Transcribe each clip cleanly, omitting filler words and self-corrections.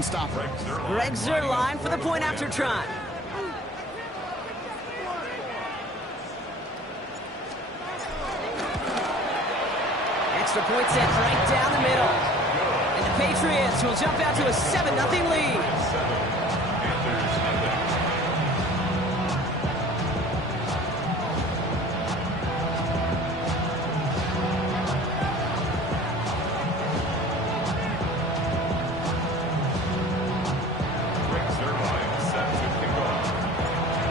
Stop it. Greg Zuerlein for the point after try. Extra point set right down the middle. And the Patriots will jump out to a 7-0 lead.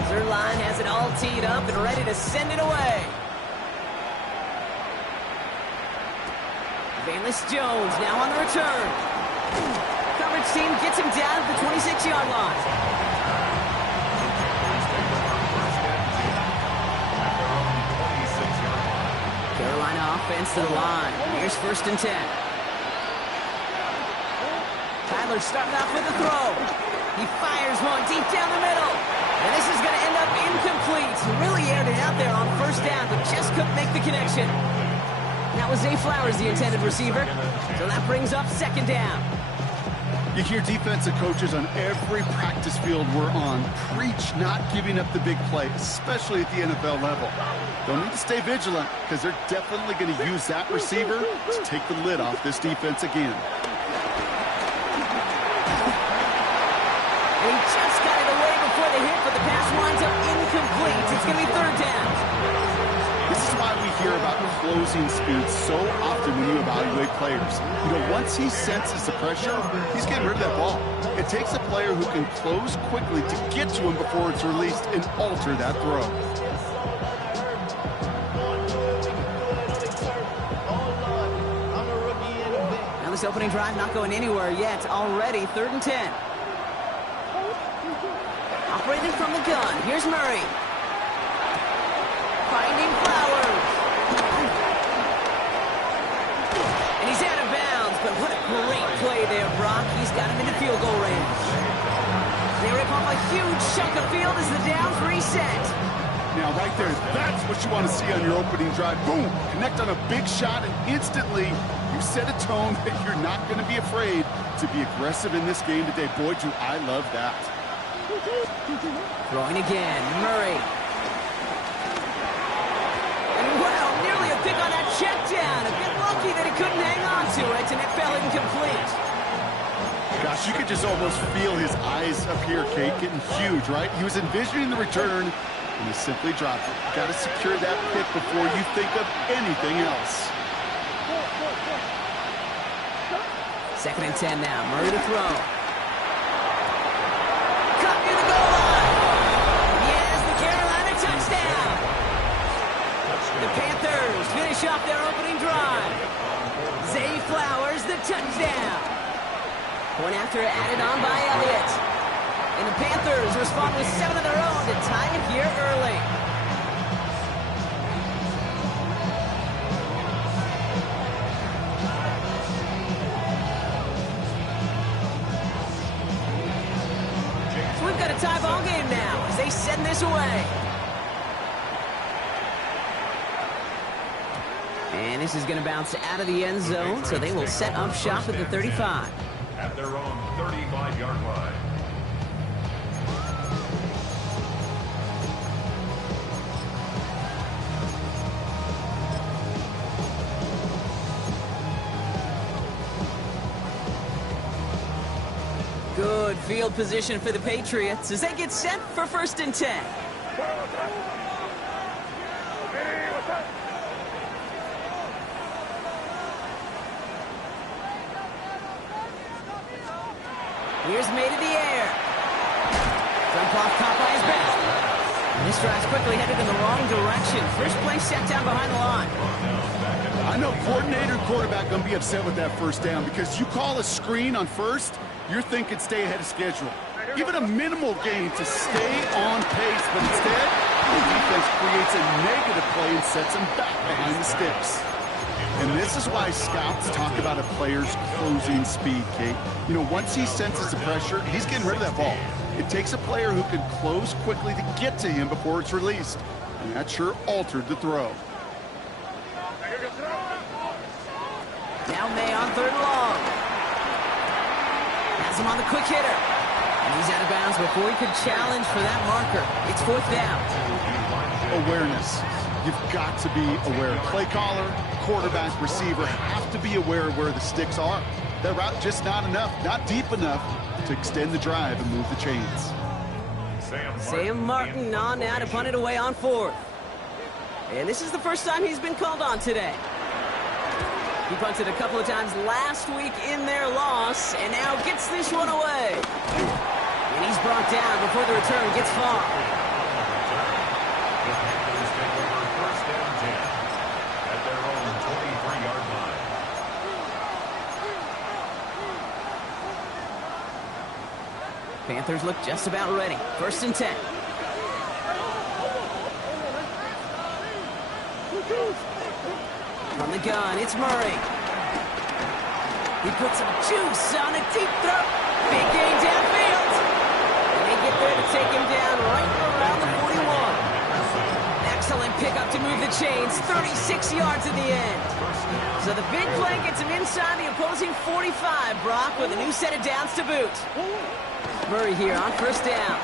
Zuerlein has it all teed up and ready to send it away. Valus Jones now on the return. Coverage team gets him down at the 26-yard line. Carolina offense to the line. Here's 1st and 10. Tyler starting off with a throw. He fires one deep down the middle. And this is going to end up incomplete. Really aired it out there on 1st down, but just couldn't make the connection. That was Zay Flowers, the intended receiver. So that brings up 2nd down. You hear defensive coaches on every practice field we're on preach not giving up the big play, especially at the NFL level. They'll need to stay vigilant because they're definitely going to use that receiver to take the lid off this defense again. And he just got it away before the hit, but the pass winds up incomplete. It's going to be 3rd down. This is why we hear about closing speed so often when you evaluate players. You know, once he senses the pressure, he's getting rid of that ball. It takes a player who can close quickly to get to him before it's released and alter that throw. Now this opening drive not going anywhere yet. Already 3rd and 10. Operating from the gun. Here's Murray. Finding Flowers. And he's out of bounds, but what a great play there, Brock. He's got him into field goal range. They rip off a huge chunk of field as the downs reset. Now, right there, that's what you want to see on your opening drive. Boom! Connect on a big shot, and instantly you set a tone that you're not going to be afraid to be aggressive in this game today. Boy, do I love that. Throwing again, Murray. Wow, nearly a pick on that check down. A bit lucky that he couldn't hang on to it, and it fell incomplete. Gosh, you could just almost feel his eyes up here, Kate, getting huge, right? He was envisioning the return, and he simply dropped it. Got to secure that pick before you think of anything else. 2nd and 10 now. Murray to throw. Caught near the goal line. Yes, the Carolina touchdown. The Panthers finish off their opening drive. Zay Flowers, the touchdown. Point after added on by Elliott. And the Panthers respond with 7 of their own to tie it here early. So we've got a tie ball game now as they send this away. And this is going to bounce out of the end zone, so they will set up shop at the 35. At their own 35-yard line. Good field position for the Patriots as they get set for 1st and 10. Here's made in the air. Jump off caught by his back. And this drive's quickly headed in the wrong direction. First play set down behind the line. I know coordinator and quarterback going to be upset with that 1st down because you call a screen on 1st, you're thinking stay ahead of schedule. Even a minimal gain to stay on pace, but instead, the defense creates a negative play and sets him back behind the sticks. And this is why scouts talk about a player's closing speed, Kate. You know, once he senses the pressure, he's getting rid of that ball. It takes a player who can close quickly to get to him before it's released. And that sure altered the throw. Now May on 3rd and long. Has Has him on the quick hitter. And he's out of bounds before he could challenge for that marker. It's 4th down. Awareness. You've got to be aware. Play caller, quarterback, receiver have to be aware of where the sticks are. That route just not enough, not deep enough to extend the drive and move the chains. Sam Martin on now to punt it away on 4th. And this is the first time he's been called on today. He punted a couple of times last week in their loss, and now gets this one away. And he's brought down before the return gets far. The Panthers take over 1st and 10 at their own 23-yard line. Panthers look just about ready. 1st and 10. From the gun, it's Murray. He puts some juice on a deep throw. Big gain downfield. And they get there to take him down right around the 41. Excellent pickup to move the chains. 36 yards in the end. So the big play gets him inside the opposing 45, Brock, with a new set of downs to boot. Murray here on 1st down.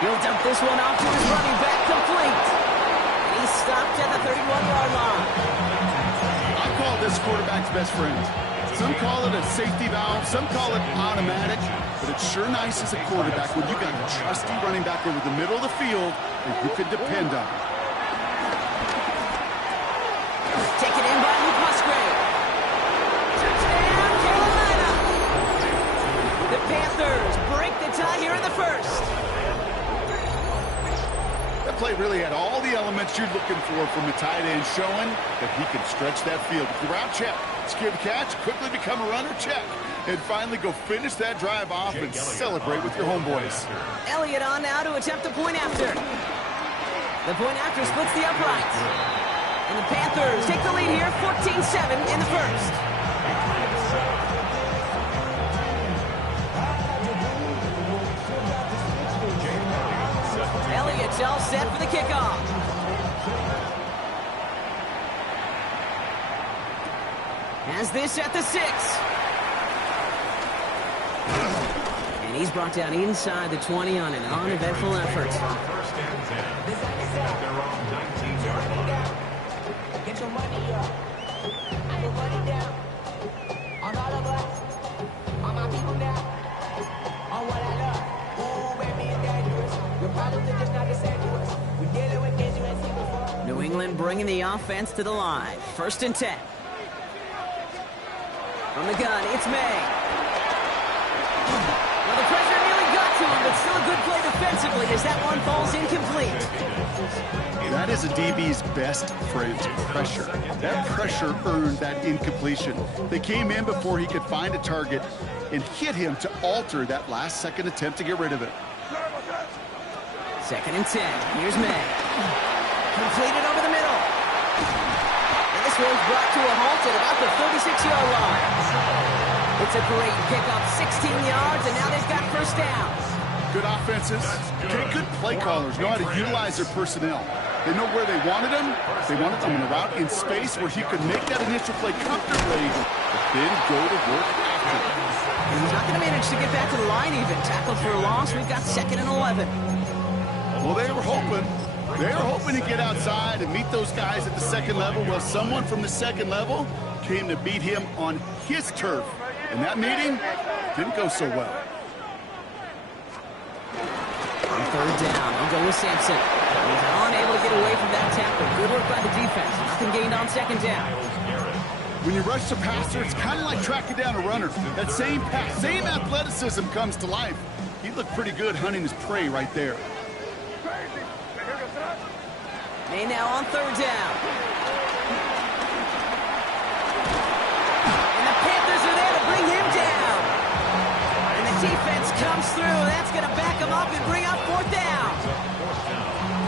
He'll dump this one off to his running back, complete. And he's stopped at the 31-yard line. I call this quarterback's best friend. Some call it a safety valve, some call it automatic, but it's sure nice as a quarterback when you got a trusty running back over the middle of the field that you could depend on. Taken in by Luke Musgrave. Touchdown, Carolina! The Panthers break the tie here in the 1st. That play really had all the elements you're looking for from a tight end, showing that he can stretch that field. With the route, check. Secure the catch, quickly become a runner, check. And finally go finish that drive off and celebrate with your homeboys. Elliott on now to attempt the point after. The point after splits the upright. And the Panthers take the lead here, 14-7 in the 1st. Elliott's all set for the kickoff. Has this at the 6. And he's brought down inside the 20 on an uneventful effort. 1st and 10 at their own 19-yard line. Get your money up. I put money down. On all of us. On my people now. On what I love. Ooh, baby, it's dangerous. Your problems are just not the same to us. We're dealing with things you ain't seen before. New England bringing the offense to the line. 1st and 10. From the gun, it's May. Well, the pressure nearly got to him, but still a good play defensively as that one falls incomplete. That is a DB's best friend, pressure. That pressure earned that incompletion. They came in before he could find a target and hit him to alter that last-second attempt to get rid of it. 2nd and 10. Here's May. Completed over the middle. And this one's brought to a halt at about the 36-yard line. It's a great pickup, 16 yards, and now they've got 1st down. Good offenses, good play callers know how to utilize their personnel. They know where they wanted him. They wanted him in a route in space where he could make that initial play comfortably, but then go to work after. And he's not going to manage to get back to the line even. Tackled for a loss. We've got 2nd and 11. Well, they were hoping. They were hoping to get outside and meet those guys at the 2nd level. Well, someone from the 2nd level came to beat him on his turf. And that meeting didn't go so well. On 3rd down, I'll go with Sampson. He's unable to get away from that tackle. Good work by the defense. Nothing gained on 2nd down. When you rush the passer, it's kind of like tracking down a runner. That same pass, same athleticism comes to life. He looked pretty good hunting his prey right there. May now on 3rd down. And the Panthers are there to bring him down. And the defense comes through. That's going to back him up and bring up 4th down.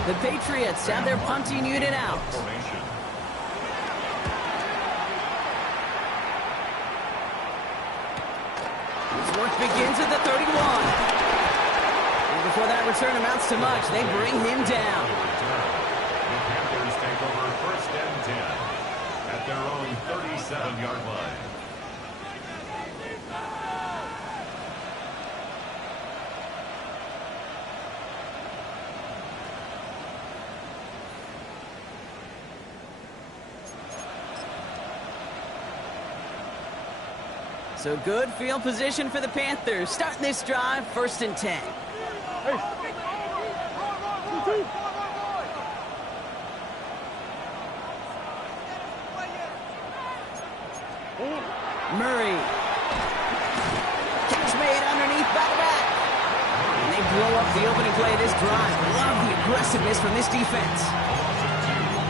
The Patriots have their punting unit out. His work begins at the 31. And before that return amounts to much, they bring him down. Panthers take over 1st and 10 at their own 37-yard line. So good field position for the Panthers. Starting this drive, 1st and 10. Murray. Catch made underneath by the back. And they blow up the opening play of this drive. Love the aggressiveness from this defense.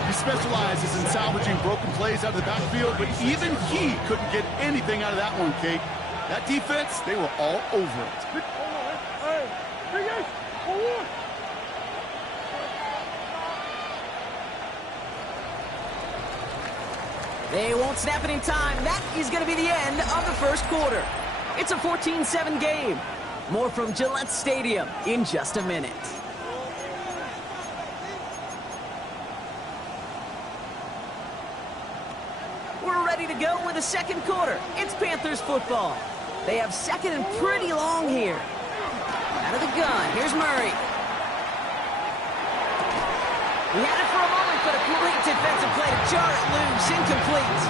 He specializes in salvaging broken plays out of the backfield, but even he couldn't get anything out of that one, Kate. That defense, they were all over it. They won't snap it in time. That is going to be the end of the first quarter. It's a 14-7 game. More from Gillette Stadium in just a minute. We're ready to go with the second quarter. It's Panthers football. They have second and pretty long here. Out of the gun, here's Murray. He had it for a moment, but a great defensive play to jar it loose. Incomplete.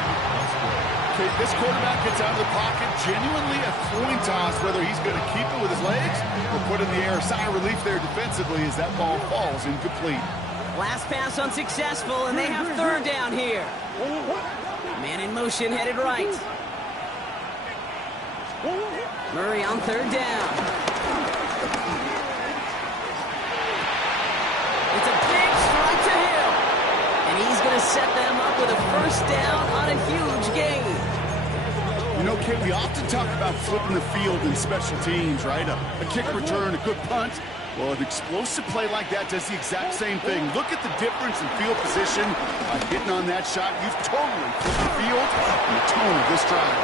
Okay, this quarterback gets out of the pocket, genuinely a coin toss whether he's going to keep it with his legs or put it in the air. Sigh of relief there defensively as that ball falls incomplete. Last pass unsuccessful, and they have 3rd down here. Man in motion, headed right. Murray on 3rd down. It's a big strike to him. And he's going to set them up with a 1st down on a huge gain. You know, Kate, we often talk about flipping the field in special teams, right? A kick return, a good punt. Well, an explosive play like that does the exact same thing. Look at the difference in field position. By hitting on that shot, you've totally flipped the field and the tone of this drive.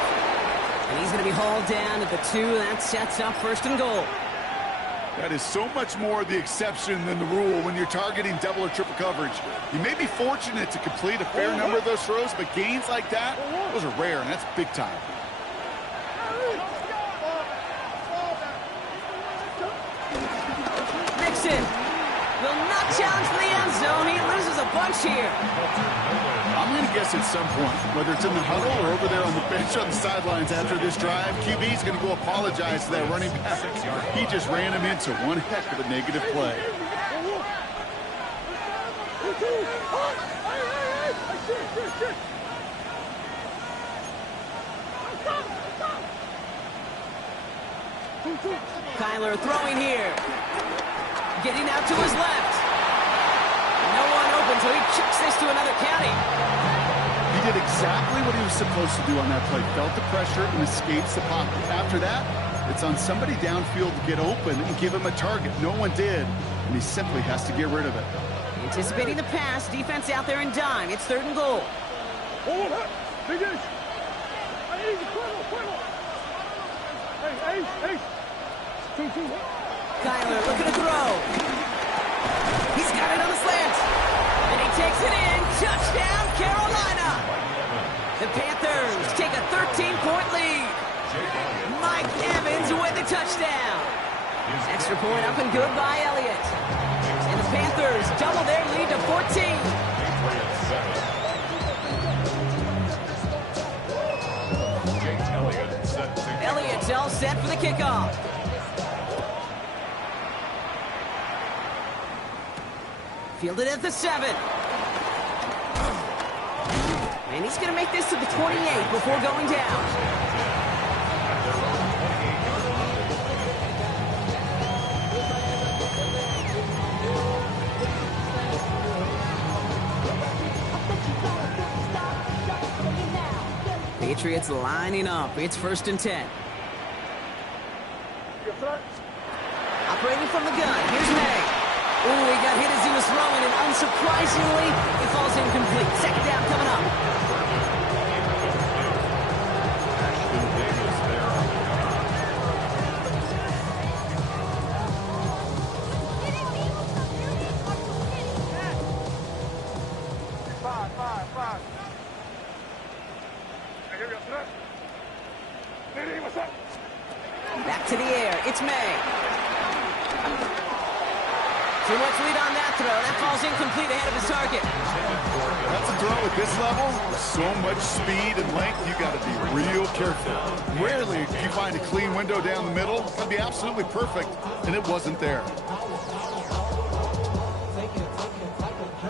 And he's going to be hauled down at the 2. That sets up 1st and goal. That is so much more the exception than the rule when you're targeting double or triple coverage. You may be fortunate to complete a fair number of those throws, but gains like that, those are rare, and that's big time. Mixon will not challenge for the end zone. He loses a bunch here. I'm going to guess at some point, whether it's in the huddle or over there on the bench on the sidelines after this drive, QB's going to go apologize to that running back. He just ran him into one heck of a negative play. Kyler throwing here. Getting out to his left. No one open, so he chucks this to another county. He did exactly what he was supposed to do on that play. Felt the pressure and escapes the pocket. After that, it's on somebody downfield to get open and give him a target. No one did, and he simply has to get rid of it. Anticipating the pass, defense out there in dime. It's 3rd and goal. Kyler looking to throw. He's got it on the slant. And he takes it in. Touchdown, Carolina. The Panthers take a 13-point lead. Mike Evans with the touchdown. Extra point up and good by Elliott. And the Panthers double their lead to 14. Elliott's all set for the kickoff. Fielded at the 7. And he's going to make this to the 28 before going down. Patriots lining up. It's 1st and 10. Operating from the gun. Here's May. Ooh, he got hit as he was throwing, and unsurprisingly, it falls incomplete. 2nd down coming up. Back to the air. It's May. Too much lead on that throw. That ball's incomplete ahead of his target. That's a throw at this level. So much speed and length, you got to be real careful. Rarely do you find a clean window down the middle. It can be absolutely perfect, and it wasn't there.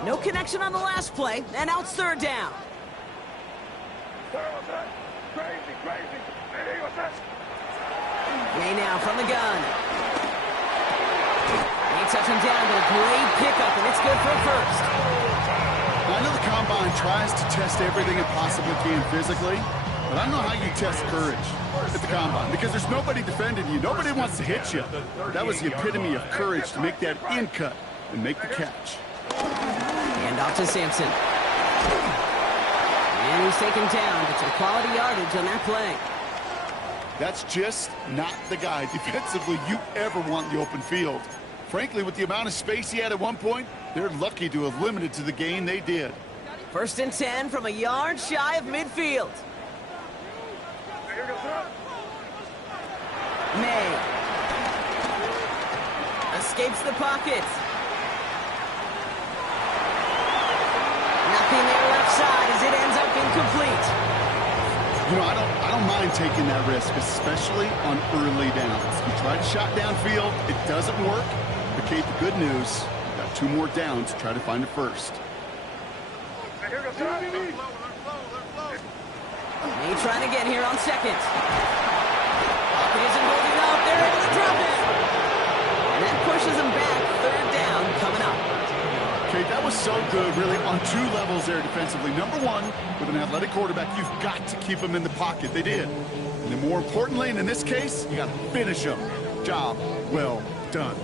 No connection on the last play, and now it's third down. May now from the gun. They touch him down, but a great pickup, and it's good for a first. Now, I know the Combine tries to test everything it possibly can physically, but I don't know how you test courage at the Combine, because there's nobody defending you. Nobody wants to hit you. That was the epitome of courage to make that in cut and make the catch. Hand off to Sampson. And he's taken down. It's a quality yardage on that play. That's just not the guy defensively you ever want in the open field. Frankly, with the amount of space he had at one point, they're lucky to have limited to the gain they did. First and 10 from a yard shy of midfield. May escapes the pocket. Nothing there left side as it ends up incomplete. You know, I don't mind taking that risk, especially on early downs. You try to shot downfield, it doesn't work. But Kate, the good news, you've got 2 more downs to try to find a first. May trying again here on second. Pocket isn't holding up. They're able to drop it. And that pushes them back. Third down coming up. Okay, that was so good, really, on 2 levels there defensively. Number 1, with an athletic quarterback, you've got to keep him in the pocket. They did. And then more importantly, and in this case, you got to finish him. Job well done.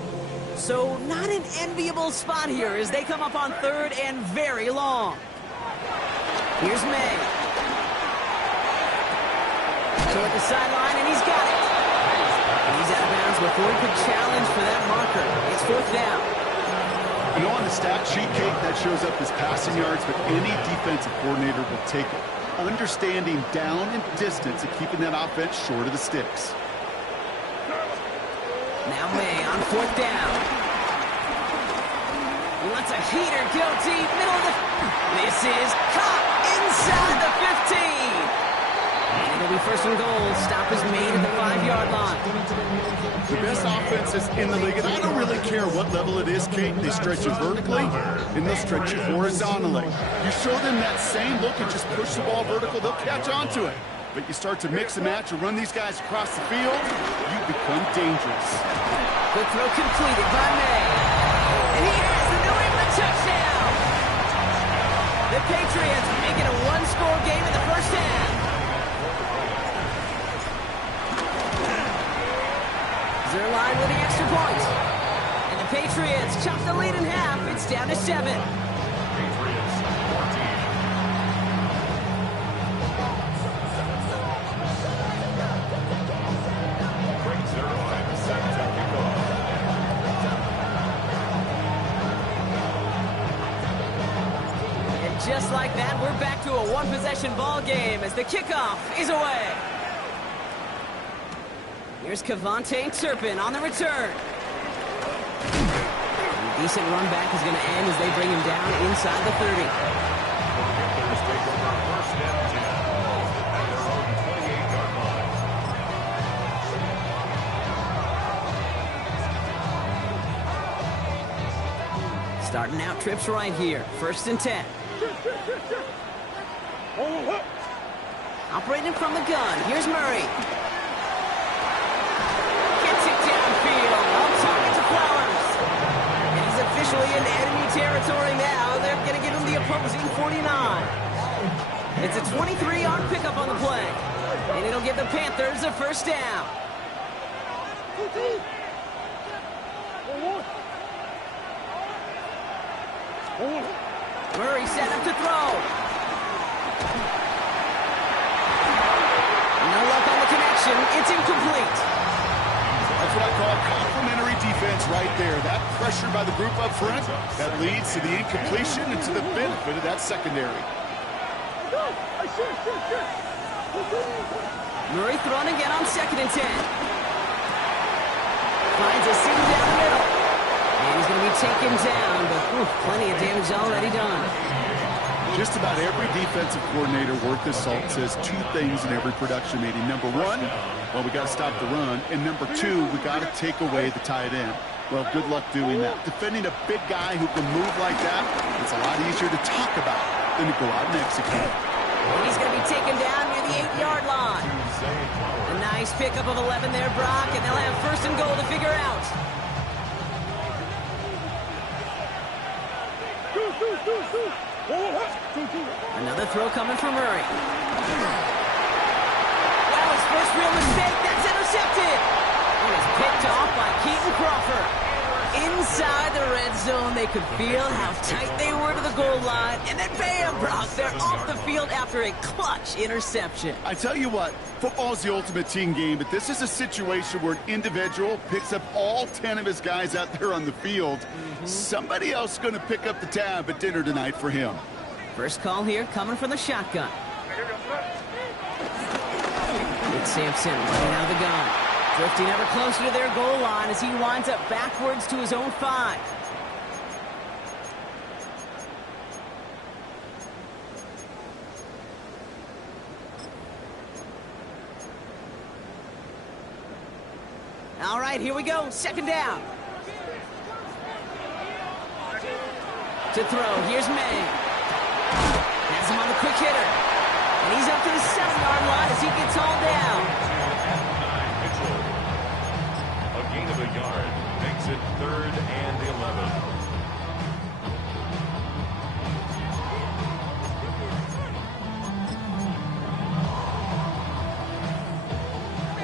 So not an enviable spot here as they come up on third and very long. Here's May. Toward the sideline, and he's got it. And he's out of bounds before he could challenge for that marker. It's fourth down. You know, on the stat sheet, Kate, that shows up as passing yards, but any defensive coordinator will take it. Understanding down and distance and keeping that offense short of the sticks. Now May on fourth down. He lets a heater go deep, middle of the... This is caught inside the 15. And it'll be first and goal. Stop is made at the 5-yard line. The best offenses in the league, and I don't really care what level it is, Kate. They stretch you vertically, and they'll stretch you horizontally. You show them that same look and just push the ball vertical, they'll catch on to it. But you start to mix and match and run these guys across the field, you become dangerous. Good throw completed by May. And he has the New England touchdown. The Patriots make it a 1-score game in the first half. They're aligned with the extra point. And the Patriots chop the lead in half. It's down to 7. Patriots 14. Brings their line set to kick off. And just like that, we're back to a 1-possession ball game as the kickoff is away. Here's Kavontae Turpin on the return. A decent run back is going to end as they bring him down inside the 30. Panthers take over first and 10 at their own 28-yard line. Starting out trips right here. First and 10. Operating from the gun. Here's Murray. Gets it downfield. On target to Flowers. And he's officially in enemy territory now. They're going to give him the opposing 49. It's a 23-yard pickup on the play. And it'll give the Panthers a first down. Murray set up to throw. No luck on the connection. It's incomplete. That's what I call complimentary defense right there. That pressure by the group up front, that leads to the incompletion and to the benefit of that secondary. Murray throwing again on second and 10. Finds a seam down the middle. And he's going to be taken down, but plenty of damage already done. Just about every defensive coordinator worth his salt says two things in every production meeting. Number one, well, we got to stop the run. And number two, we got to take away the tight end. Well, good luck doing that. Defending a big guy who can move like that, it's a lot easier to talk about than to go out and execute. He's going to be taken down near the 8-yard line. A nice pickup of 11 there, Brock, and they'll have first and goal to figure out. Another throw coming from Murray. Well, his first real mistake, that's intercepted. It was picked off by Keaton Crawford. Inside the red zone, they could feel how tight they were to the goal line. And then bam, Brock, they're off the field after a clutch interception. I tell you what, football's the ultimate team game, but this is a situation where an individual picks up all 10 of his guys out there on the field. Somebody else is going to pick up the tab at dinner tonight for him. First call here coming from the shotgun. It's Sampson running out of the gun. Drifting ever closer to their goal line as he winds up backwards to his own 5. All right, here we go. Second down. To throw, here's May. Has him on the quick hitter. And he's up to the 7-yard line as he gets hauled down. A gain of a yard makes it 3rd and 11.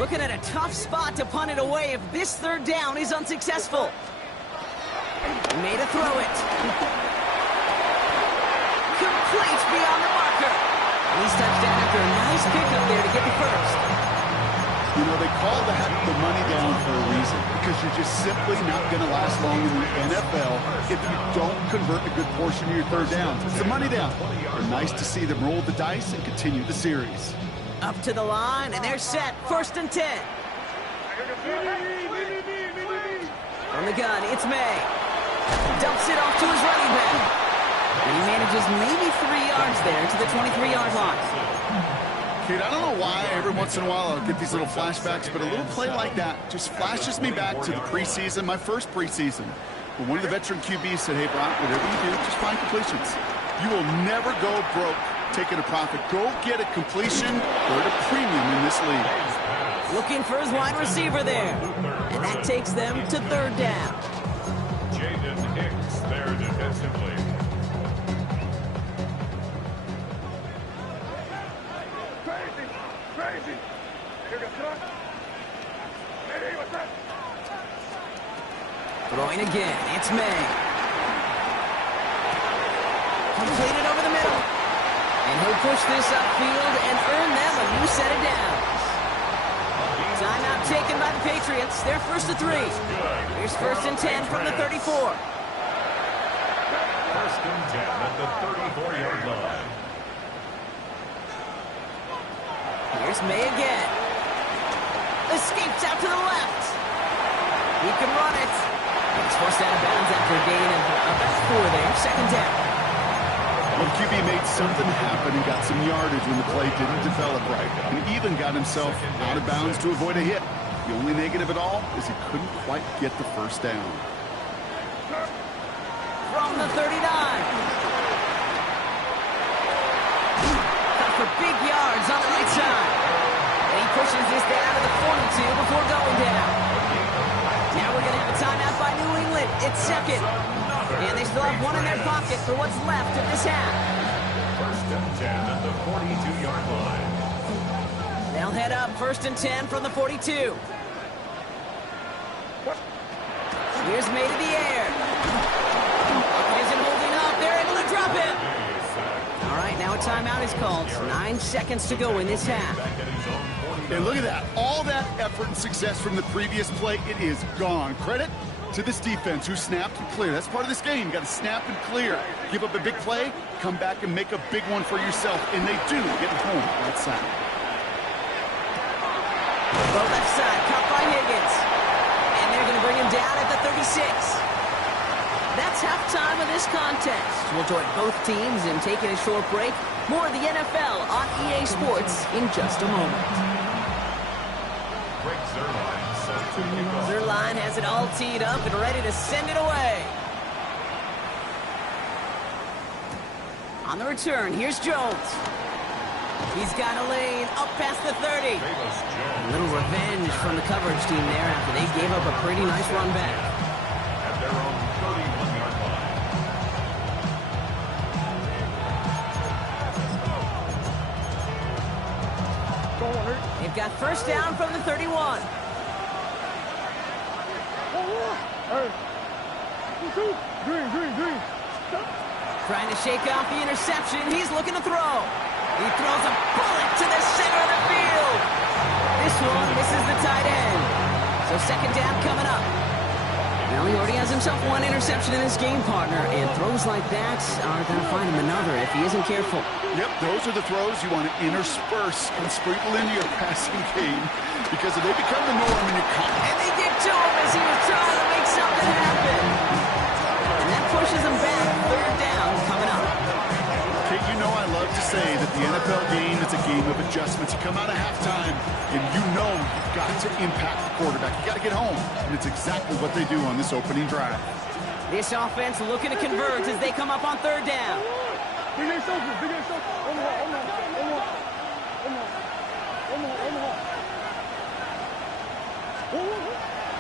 Looking at a tough spot to punt it away if this 3rd down is unsuccessful. Made a throw it. Complete beyond the marker. And he's touched down after a nice pickup there to get the first. You know, they call that the money down for a reason, because you're just simply not going to last long in the NFL if you don't convert a good portion of your 3rd downs. It's a money down. But nice to see them roll the dice and continue the series. Up to the line, and they're set. 1st and 10. On the gun, it's May. Dumps it off to his running back. And he manages maybe 3 yards there to the 23-yard line. Kid, I don't know why every once in a while I'll get these little flashbacks, but a little play like that just flashes me back to the preseason, my first preseason. When one of the veteran QBs said, hey, Brock, whatever you do, just find completions. You will never go broke taking a profit. Go get a completion or at a premium in this league. Looking for his wide receiver there. And that takes them to 3rd down. Jaden Hicks there defensively. Throwing again, it's May. Completed over the middle. And he'll push this upfield and earn them a new set of downs. Timeout taken by the Patriots. They're 1st to 3. Here's 1st and 10 from the 34. 1st and 10 at the 34-yard line. Here's May again. Escapes out to the left. He can run it. He's forced out of bounds after a gain of about 4 there. 2nd down. Well, QB made something happen and got some yardage when the play didn't develop right. And even got himself out of bounds to avoid a hit. The only negative at all is he couldn't quite get the 1st down. From the 39. Cut for big yards on the right side. And he pushes this down to the 42 before going down. Now we're going to have a timeout by New England. It's 2nd. And they still have 1 in their pocket for what's left of this half. 1st and 10 at the 42-yard line. They'll head up 1st and 10 from the 42. Here's May to the air. He isn't holding up. They're able to drop him. All right, now a timeout is called. 9 seconds to go in this half. And look at that. All that effort and success from the previous play, it is gone. Credit to this defense who snapped and cleared. That's part of this game. You got to snap and clear. Give up a big play, come back and make a big one for yourself. And they do get home right side. The left side, caught by Higgins. And they're going to bring him down at the 36. it's halftime of this contest. We'll join both teams in taking a short break. More of the NFL on EA Sports in just a moment. Greg Zuerlein set to kick off. Zuerlein has it all teed up and ready to send it away. On the return, here's Jones. He's got a lane up past the 30. A little revenge from the coverage team there after they gave up a pretty nice run back. At their own 31-yard line. They've got first down from the 31. Trying to shake off the interception. He's looking to throw. He throws a bullet to the center of the field. This one misses the tight end. So second down coming up. Well, he already has himself one interception in his game, partner, and throws like that are going to find him another if he isn't careful. Yep, those are the throws you want to intersperse and sprinkle into your passing game, because if they become the norm in your And they get to him as he was trying to make something happen. And that pushes him back. Third down coming up. Kate, you know I love to say that the NFL game is a game of adjustments. You come out of halftime, and you know you've got to impact the quarterback. You got to get home, and it's exactly what they do on this opening drive. This offense looking to convert as they come up on third down.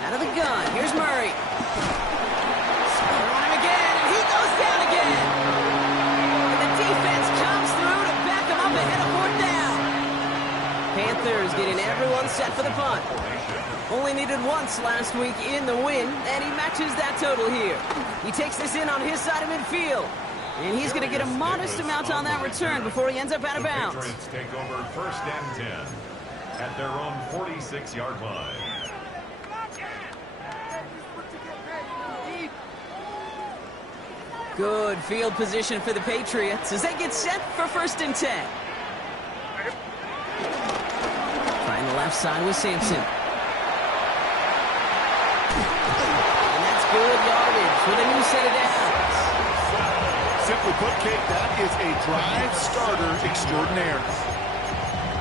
Out of the gun, here's Murray. Score on him again, and he goes down again. And the defense comes through to back him up ahead of fourth down. Panthers getting everyone set for the punt. Only needed once last week in the win, and he matches that total here. He takes this in on his side of midfield, and he's going to get a modest amount on that return before he ends up out of bounds. The Patriots take over first and 10 at their own 46-yard line. Good field position for the Patriots as they get set for first and 10. Trying the left side with Sampson. And that's good yardage with a new set of downs. Simply put, Kate, that is a drive starter extraordinaire.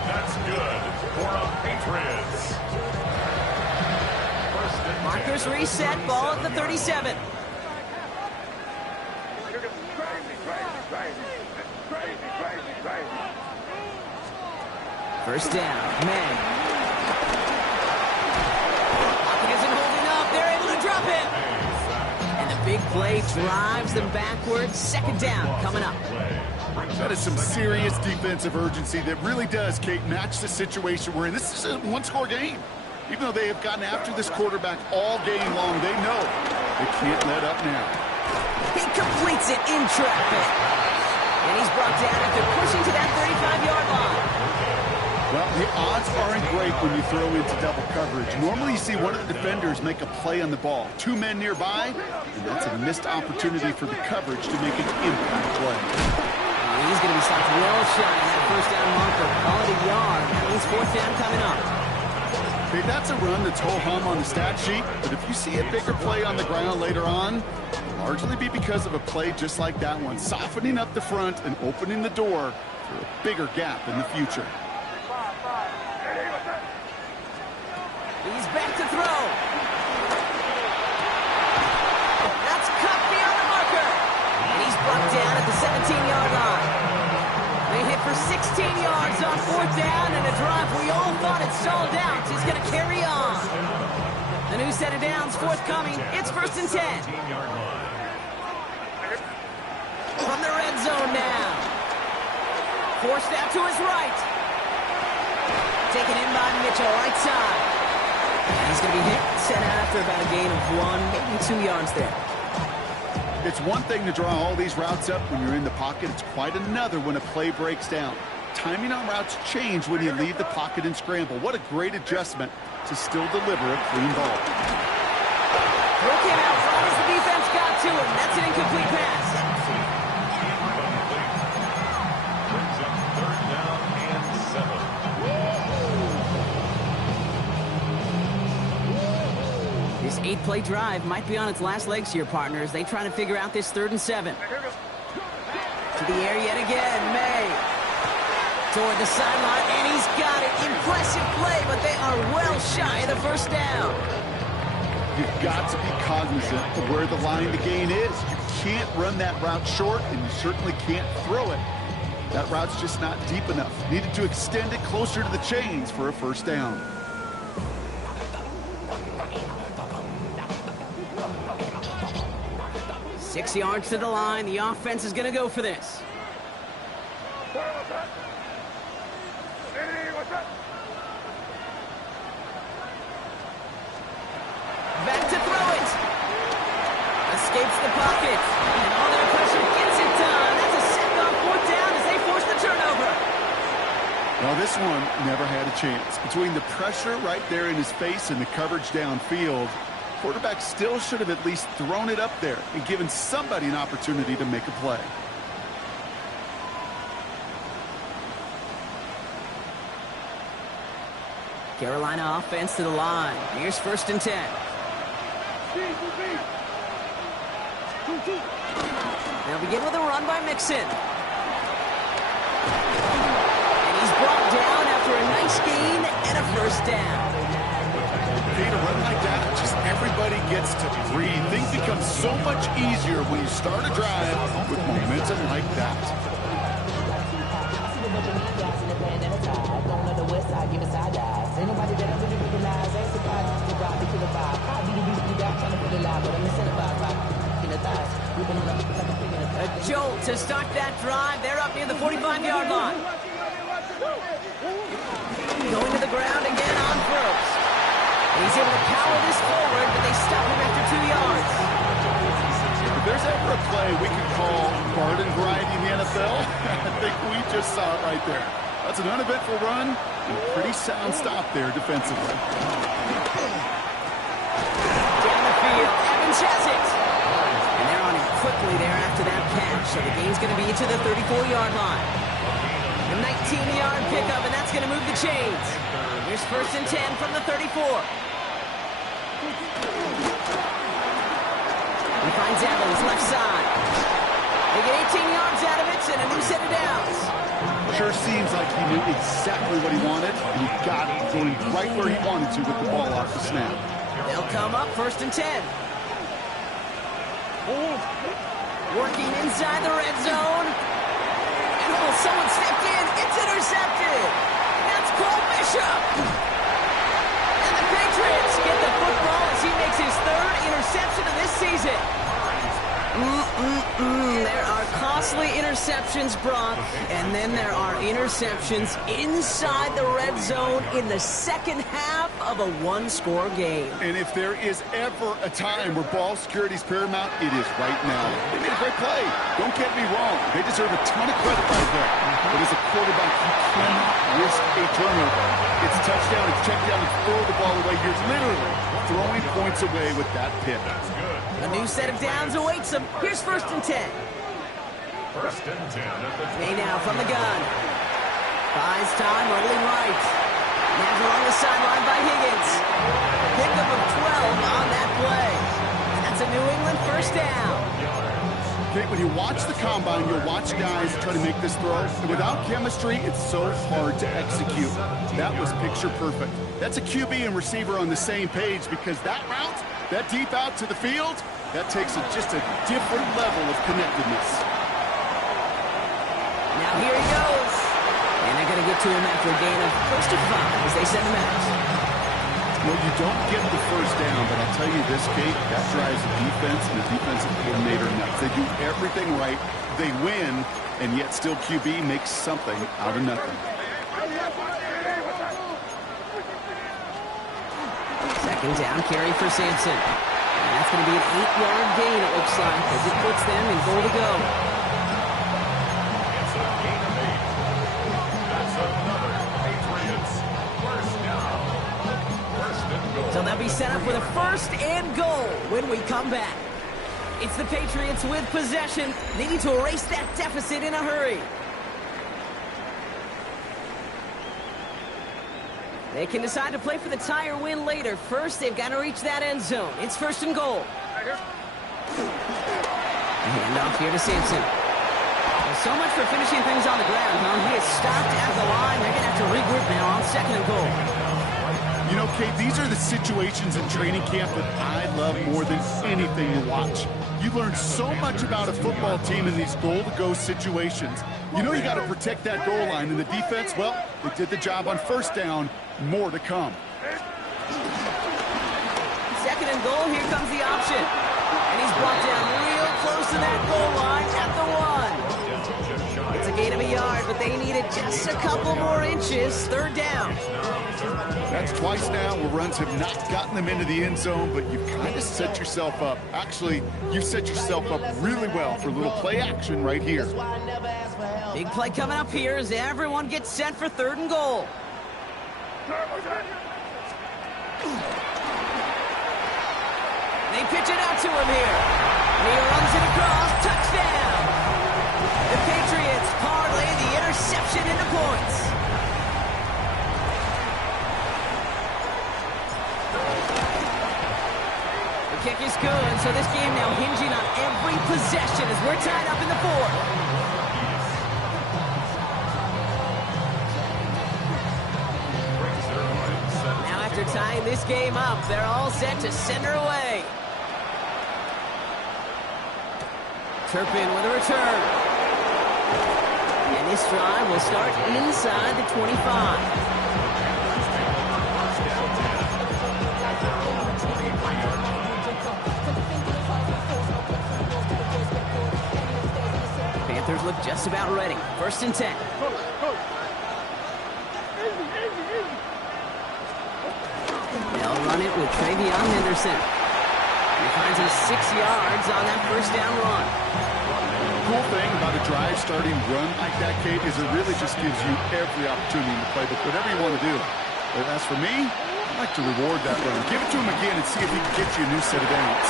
That's good for the Patriots. First and 10. Markers reset, ball at the 37. First down, man. Pocket isn't holding up. They're able to drop him. And the big play drives them backwards. Second down coming up. That is some serious defensive urgency that really does, Kate, match the situation we're in. This is a one-score game. Even though they have gotten after this quarterback all game long, they know they can't let up now. He completes it in traffic. And he's brought down after pushing to that 35-yard line. Well, the odds aren't great when you throw into double coverage. Normally you see one of the defenders make a play on the ball. Two men nearby, and that's a missed opportunity for the coverage to make an impact play. He's going to be stopped well shy of that first down marker. Call it a yard. That means fourth down coming up. Okay, that's a run that's ho-hum on the stat sheet, but if you see a bigger play on the ground later on, it'll largely be because of a play just like that one, softening up the front and opening the door for a bigger gap in the future. He's back to throw. That's cut beyond the marker. And he's brought down at the 17-yard line. They hit for 16 yards on fourth down, and a drive we all thought had stalled out is going to carry on. A new set of downs forthcoming. It's first and 10. From the red zone now. Forced out to his right. Taken in by Mitchell, right side. And he's going to be hit, set out after about a gain of 1, maybe 2 yards there. It's one thing to draw all these routes up when you're in the pocket. It's quite another when a play breaks down. Timing on routes change when you leave the pocket and scramble. What a great adjustment to still deliver a clean ball. Throw came out front as the defense got to him. That's an incomplete pass. Brings up third down and 7. This 8-play drive might be on its last legs here, partners. They try to figure out this 3rd and 7. To the air yet again, May. Toward the sideline, and he's got it. Impressive play, but they are well shy of the first down. You've got to be cognizant of where the line to gain is. You can't run that route short, and you certainly can't throw it. That route's just not deep enough. Needed to extend it closer to the chains for a first down. Six yards to the line. The offense is going to go for this. Back to throw it. Escapes the pocket. And all their pressure gets it done. That's a sack on 4th down as they force the turnover. Well, this one never had a chance. Between the pressure right there in his face and the coverage downfield, quarterback still should have at least thrown it up there and given somebody an opportunity to make a play. Carolina offense to the line. Here's 1st and 10. They'll begin with a run by Mixon. And he's brought down after a nice gain and a first down. A run like that, just everybody gets to breathe. Things become so much easier when you start a drive with momentum like that. A jolt to start that drive. They're up near the 45-yard line. Going to the ground again on first. He's able to power this forward, but they stop him after 2 yards. If there's ever a play we could call garden variety in the NFL, I think we just saw it right there. That's an uneventful run and a pretty sound stop there defensively. Down the field, Evans has it. And they're on him quickly there after that catch. So the gain's going to be to the 34-yard line. A 19-yard pickup, and that's going to move the chains. Here's 1st and 10 from the 34. He finds Evans left side. They get 18 yards out of it and a new set of downs. Sure seems like he knew exactly what he wanted, and he got it going right where he wanted to with the ball off the snap. They'll come up 1st and 10. Working inside the red zone. And oh, someone stepped in. It's intercepted. That's Cole Bishop. And the Patriots get the football as he makes his 3rd interception of this season. There are costly interceptions, Brock, and then there are interceptions inside the red zone in the second half of a 1-score game. And if there is ever a time where ball security is paramount, it is right now. They made a great play. Don't get me wrong. They deserve a ton of credit right there. But as a quarterback, you cannot risk a turnover. It's touchdown, it's check down, it's throw the ball away. You're literally throwing points away with that pick. A new set of downs awaits them. Here's 1st and 10. 1st and 10 at the 20. May now from the gun. Buys time, rolling right. Now along the sideline by Higgins. Pickup of 12 on that play. That's a New England first down. Okay, when you watch the combine, you'll watch guys try to make this throw. And without chemistry, it's so hard to execute. That was picture perfect. That's a QB and receiver on the same page because that route, that deep out to the field, that takes just a different level of connectedness. Now here he goes. And they're going to get to him after a gain of close to 5 as they send him out. Well, you don't get the first down, but I'll tell you this, Kate, that drives the defense and the defensive coordinator nuts. They do everything right, they win, and yet still QB makes something out of nothing. Second down carry for Sampson. And that's going to be an 8-yard gain, it looks like, as it puts them in goal to go. It's a gain of 8. That's another Patriots first down. 1st and goal. So they'll be set up with a 1st and goal when we come back. It's the Patriots with possession. They need to erase that deficit in a hurry. They can decide to play for the tie or win later. First, they've got to reach that end zone. It's 1st and goal. Hand off here to Sampson. Well, so much for finishing things on the ground, huh? He is stopped at the line. They're going to have to regroup now on 2nd and goal. You know, Kate, these are the situations in training camp that I love more than anything to watch. You learn so much about a football team in these goal-to-go situations. You know you got to protect that goal line, and the defense, well, they did the job on 1st down. More to come. 2nd and goal, here comes the option. And he's brought down real close to that goal line at the 1. It's a gain of a yard, but they needed just a couple more inches. 3rd down. That's twice now where runs have not gotten them into the end zone, but you've kind of set yourself up. Actually, you've set yourself up really well for a little play action right here. Big play coming up here as everyone gets set for 3rd and goal. They pitch it out to him here. And he runs it across. Touchdown! The Patriots parlay the interception into points. The kick is good, so this game now hinging on every possession as we're tied up in the 4th. Now after tying this game up, they're all set to send her away. Turpin with a return. And this drive will start inside the 25. Panthers look just about ready. 1st and 10. They'll run it with Travion Henderson. He finds him 6 yards on that 1st down run. The cool thing about a drive starting run like that, Kate, is it really just gives you every opportunity to play with whatever you want to do. But as for me, I'd like to reward that run. Give it to him again and see if he can get you a new set of downs.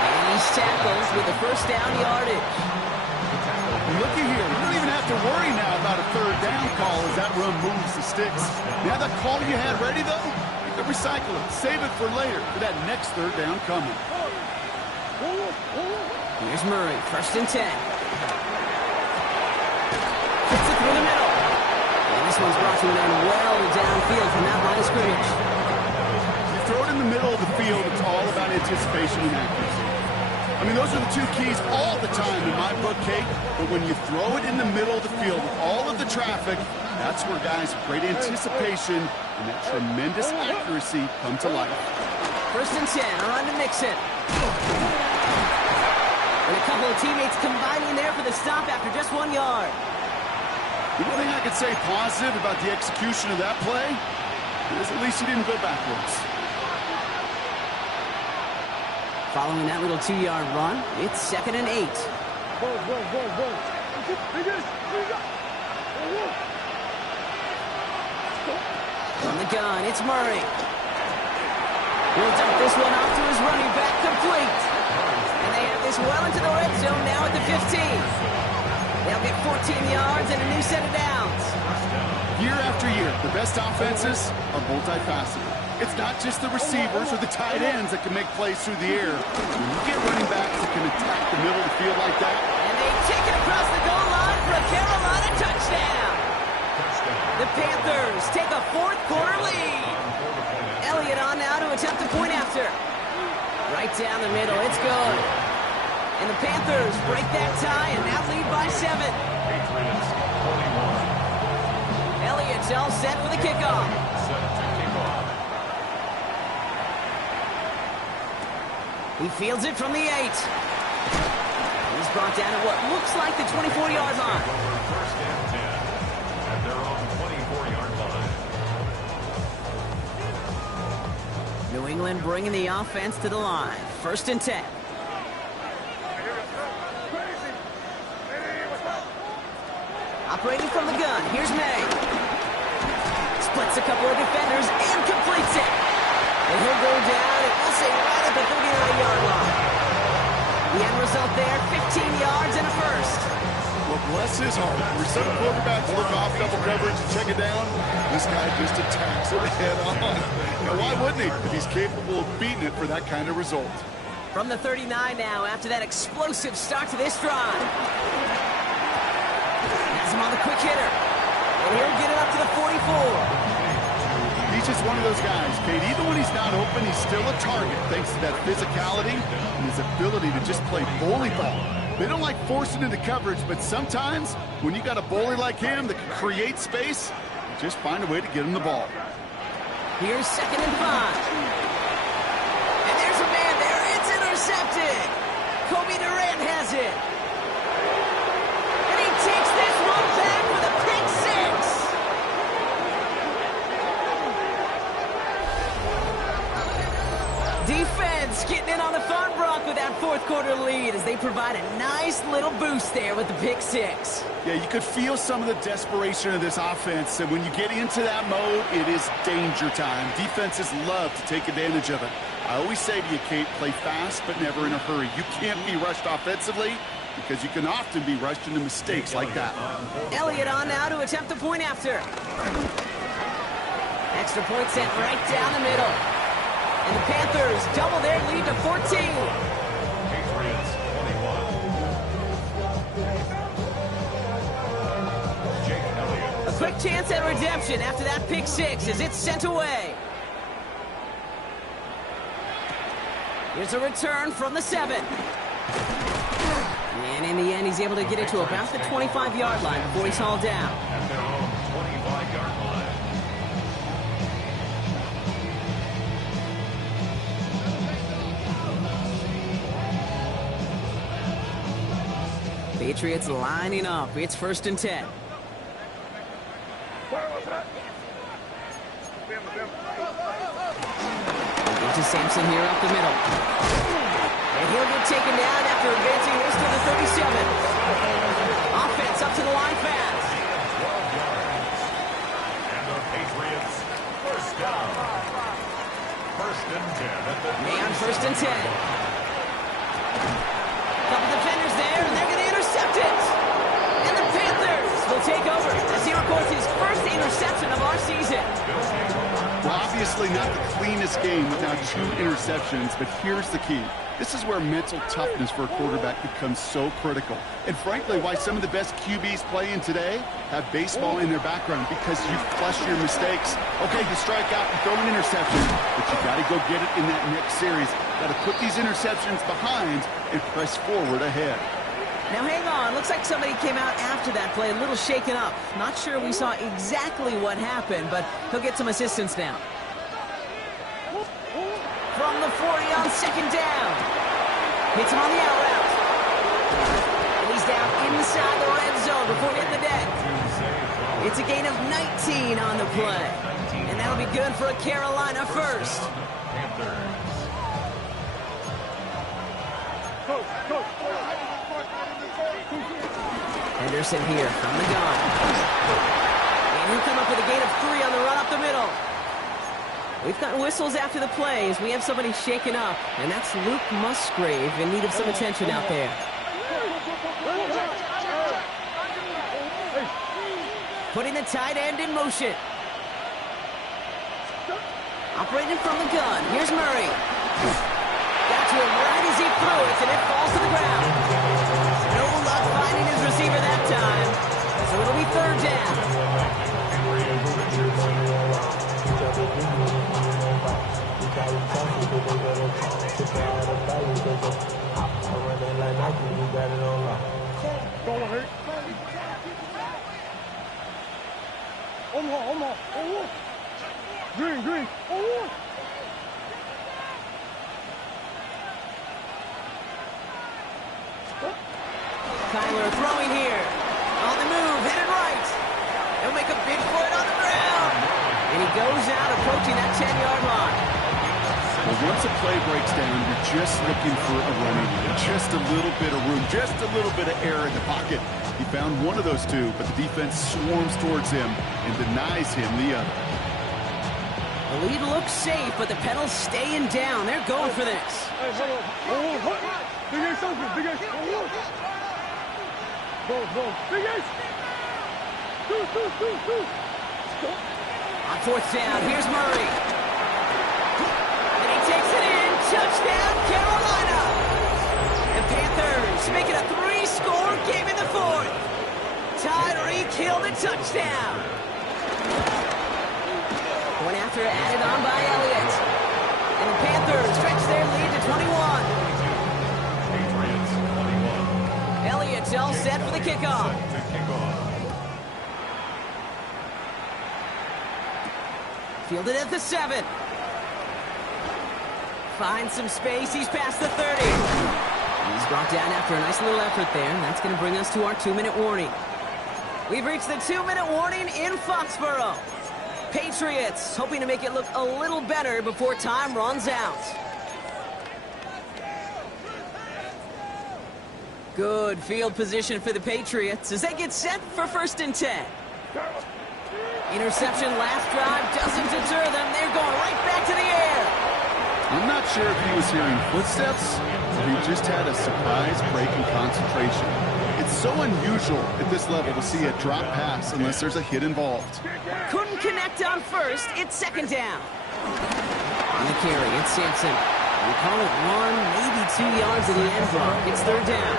And he's tackles with the 1st down yardage. And looky here, you don't even have to worry now about a 3rd down call as that run moves the sticks. You have that call you had ready, though? You can recycle it. Save it for later for that next 3rd down coming. Here's Murray, 1st and 10. Hits it through the middle. And this one's brought to an end well downfield from that line of scrimmage. You throw it in the middle of the field, it's all about anticipation and accuracy. I mean, those are the 2 keys all the time in my book, Kate. But when you throw it in the middle of the field with all of the traffic, that's where guys with great anticipation and that tremendous accuracy come to life. 1st and 10, around to Nixon. And a couple of teammates combining there for the stop after just 1 yard. The only thing I could say positive about the execution of that play is at least he didn't go backwards. Following that little 2-yard run, it's 2nd and 8. From the gun, it's Murray. He'll dump this one off to his running back, complete. And they have this well into the red zone now at the 15. They'll get 14 yards and a new set of downs. Year after year, the best offenses are multifaceted. It's not just the receivers or the tight ends that can make plays through the air. When you get running backs that can attack the middle of the field like that. And they take it across the goal line for a Carolina touchdown. The Panthers take a 4th quarter lead. Elliott on now to attempt a point after. Right down the middle, it's good. And the Panthers break that tie and now lead by 7. Elliott's all set for the kickoff. He fields it from the 8. He's brought down at what looks like the 24-yard line. 1st and 10 at their own 24-yard line. New England bringing the offense to the line. 1st and 10. Operating from the gun, here's May. Splits a couple of defenders and completes it. And he'll go down, and we'll say right at the 39-yard line. The end result there, 15 yards and a 1st. Well, bless his heart. For some quarterbacks look off double coverage and check it down, this guy just attacks it head on. Now, why wouldn't he if he's capable of beating it for that kind of result? From the 39 now, after that explosive start to this drive. Has him on the quick hitter. And he'll get it up to the 44. He's just one of those guys, Kate. Even when he's not open, he's still a target thanks to that physicality and his ability to just play bully ball. They don't like forcing into coverage, but sometimes when you got a bully like him that can create space, just find a way to get him the ball. Here's 2nd and 5. And there's a man there. It's intercepted. Kobe Durant has it. And he takes this one back with a pick 6. Defense getting in on the Farm Bronc with that 4th quarter lead as they provide a nice little boost there with the pick 6. Yeah, you could feel some of the desperation of this offense, and when you get into that mode, it is danger time. Defenses love to take advantage of it. I always say to you, Kate, play fast but never in a hurry. You can't be rushed offensively because you can often be rushed into mistakes like that. Elliott on now to attempt the point after. Extra point sent right down the middle. And the Panthers double their lead to 14. Patriots 21. Jake Elliott. A quick chance at redemption after that pick 6 as it's sent away. Here's a return from the 7. And in the end, he's able to get it to about the 25-yard line before he's hauled down. At their own 25-yard line. Patriots lining up. It's 1st and 10. Into Sampson here up the middle. And he'll get taken down after advancing this to the 37. Offense up to the line fast. 12 yards. And the Patriots, first down. 1st and 10 at the May on 1st and 10. Couple defenders there, and they're going to intercept it. And the Panthers will take over as he records his first interception of our season. Well, obviously not the cleanest game without 2 interceptions, but here's the key. This is where mental toughness for a quarterback becomes so critical. And frankly, why some of the best QBs playing today have baseball in their background, because you flush your mistakes. Okay, you strike out and throw an interception, but you got to go get it in that next series. Got to put these interceptions behind and press forward ahead. Now hang on, looks like somebody came out after that play a little shaken up. Not sure we saw exactly what happened, but he'll get some assistance now. From the 40 on 2nd down. Hits him on the out route. And he's down inside the red zone before hitting the deck. It's a gain of 19 on the play. And that'll be good for a Carolina first. Henderson here from the gun. And he'll come up with a gain of 3 on the run up the middle. We've got whistles after the plays. We have somebody shaken up, and that's Luke Musgrave in need of some attention out there. Putting the tight end in motion. Operating from the gun. Here's Murray. Got to him right as he threw it, and it falls to the ground. No luck finding his receiver that time, so it'll be 3rd down. Green. Kyler throwing here. On the move, headed right. He'll make a big foot on the ground. And he goes out approaching that 10-yard line. Well, once a play breaks down, you're just looking for a running game. Just a little bit of room, just a little bit of air in the pocket. He found one of those 2, but the defense swarms towards him and denies him the other. The lead looks safe, but the pedals staying down. They're going for this. On fourth down, here's Murray. And he takes it in. Touchdown, Carolina. The Panthers make it a 3-score game in the fourth. Tyreek Hill the touchdown. Point after added on by Elliott. And the Panthers stretch their lead to 21. Patriots 21. Elliott's all set for the kickoff. Set to kick off. Fielded at the 7. Finds some space. He's past the 30. He's brought down after a nice little effort there. And that's going to bring us to our 2-minute warning. We've reached the 2-minute warning in Foxborough. Patriots hoping to make it look a little better before time runs out. Good field position for the Patriots as they get set for 1st and 10. Interception last drive doesn't deter them. They're going right back to the air. I'm not sure if he was hearing footsteps or he just had a surprise break in concentration. It's so unusual at this level to see a drop pass unless there's a hit involved. Couldn't connect on 1st. It's 2nd down. On the carry, it's Sampson. We call it 1, maybe 2 yards in the end block. It's 3rd down.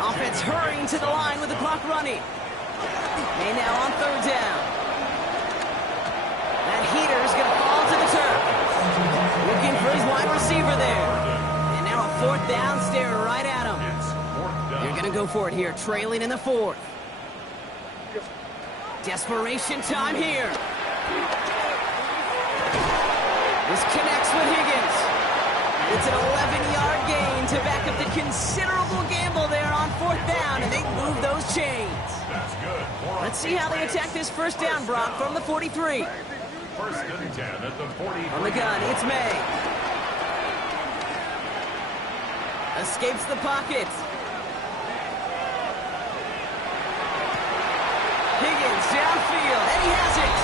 Offense hurrying to the line with the clock running. And now on 3rd down. That heater's going to fall to the turf. Looking for his wide receiver there. And now a 4th down, staring right at him. They're going to go for it here, trailing in the 4th. Desperation time here. This connects with Higgins. It's an 11-yard gain to back up the considerable gamble there on 4th down, and they move those chains. That's good. Let's see how they attack this 1st down, Brock, from the 43. 1st and 10 at the 40. On the gun, it's May. Escapes the pocket. Higgins downfield, and he has it.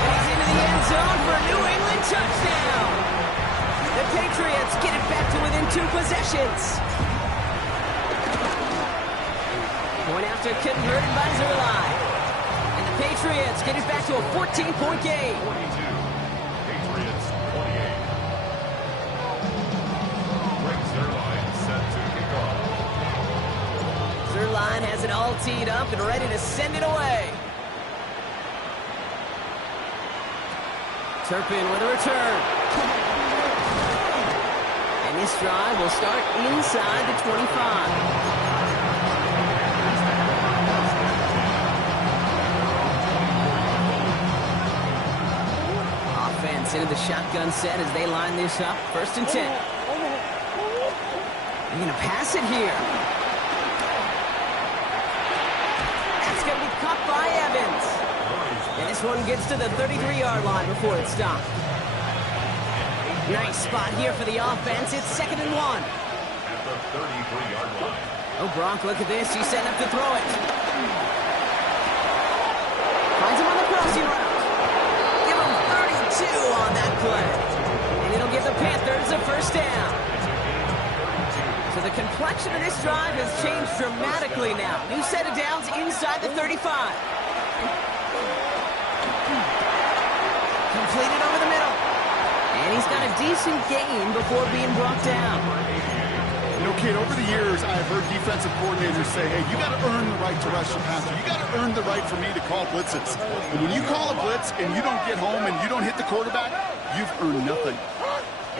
And he's into the end zone for a New England touchdown. The Patriots get it back to within 2 possessions. Point after converted by Zerline. And the Patriots get it back to a 14-point game. 42. Patriots 28. Brings their line set to kick off. Zerline has it all teed up and ready to send it away. Turpin with a return. And this drive will start inside the 25. Into the shotgun set as they line this up. 1st and 10. They're going to pass it here. That's going to be caught by Evans. And this one gets to the 33-yard line before it's stopped. Nice spot here for the offense. It's 2nd and 1. At the 33-yard line. Oh, Brock, look at this. He's setting up to throw it. Finds him on the crossing route. On that play. And it'll give the Panthers a 1st down. So the complexion of this drive has changed dramatically now. New set of downs inside the 35. Completed over the middle. And he's got a decent gain before being brought down. You know, kid, over the years, I've heard defensive coordinators say, hey, you got to earn the right to rush the passer. You got to earn the right for me to call blitzes. And when you call a blitz and you don't get home and you don't hit the quarterback, you've earned nothing.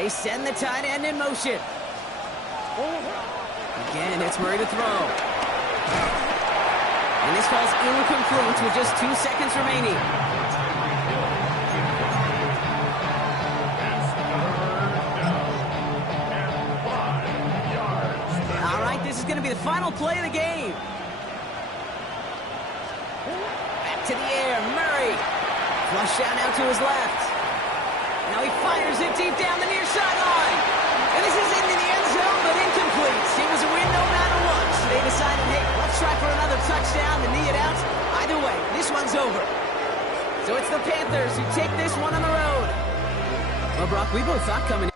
They send the tight end in motion. Again, it's Murray to throw. And this falls incomplete with just 2 seconds remaining. This is going to be the final play of the game. Back to the air, Murray. Flush down now to his left. Now he fires it deep down the near sideline. And this is into the end zone, but incomplete. It was a win no matter what. So they decided, hey, let's try for another touchdown to knee it out. Either way, this one's over. So it's the Panthers who take this one on the road. Well, Brock, we both thought coming